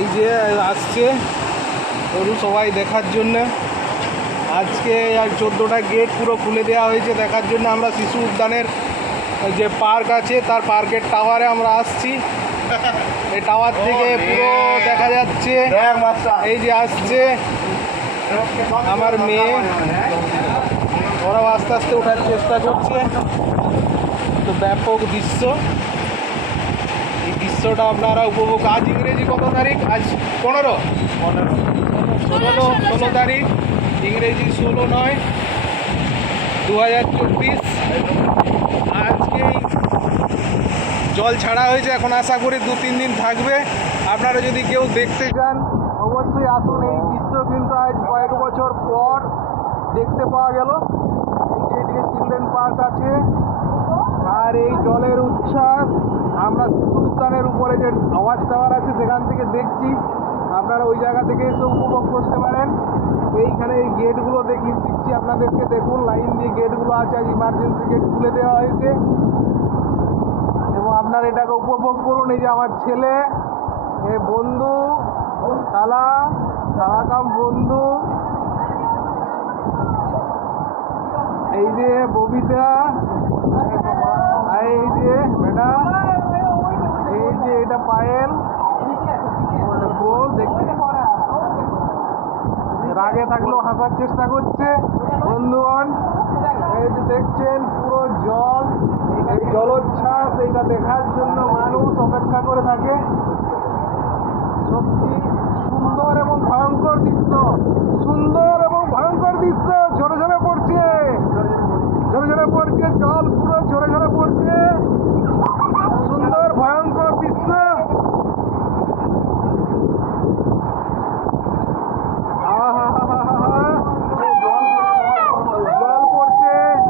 এই যে আসছে গরু সবাই দেখার জন্যে। আজকে আর 14টা গেট পুরো খুলে দেওয়া হয়েছে দেখার জন্য। আমরা শিশু উদ্যানের যে পার্ক আছে তার পার্কের টাওয়ারে আমরা আসছি। এই টাওয়ার থেকে পুরো দেখা যাচ্ছে। এই যে আসছে আমার মেয়ে, ওরাও আস্তে আস্তে ওঠার চেষ্টা করছে। তো ব্যাপক দৃশ্য, এই দৃশ্যটা আপনারা উপভোগ। আজ ইংরেজি কত তারিখ? আজ 15 ষোলো তারিখ, ইংরেজি 16/9/2024। আজকেই জল ছাড়া হয়েছে, এখন আশা করি 2-3 দিন থাকবে। আপনারা যদি কেউ দেখতে চান অবশ্যই আসুন। এই দৃশ্য কিন্তু আজ কয়েক বছর পর দেখতে পাওয়া গেল। এই যে এদিকে চিলড্রেন পার্ক আছে আর এই জলের উচ্ছ্বাস আমরা শিশু উদ্যানের উপরে যে ওয়াচ টাওয়ার আছে সেখান থেকে দেখছি। আপনারা ওই জায়গা থেকে এসে উপভোগ করতে পারেন। এইখানে এই গেটগুলো দেখিয়ে দিচ্ছি আপনাদেরকে, দেখুন লাইন দিয়ে গেটগুলো আছে। আজ ইমার্জেন্সি গেট খুলে দেওয়া হয়েছে এবং আপনারা এটাকে উপভোগ করুন। এই যে আমার ছেলে, এ বন্ধু, শালা কাম বন্ধু, এই যে ববিতা, এই যে বেটা, এই যে এটা পায়েল, দেখতে রাগে থাকলেও হাসার চেষ্টা করছে বন্ধুগণ। এই যে দেখছেন পুরো জল, এই জলোচ্ছ্বাস, এইটা দেখার জন্য মানুষ অপেক্ষা করে থাকে। সত্যি সুন্দর এবং ভয়ঙ্কর দৃশ্য, সুন্দর এবং ভয়ঙ্কর দৃশ্য। ঝরে ঝরে পড়ছে, ঝরে ঝরে পড়ছে জল, পুরো ঝরে ঝরে পড়ছে।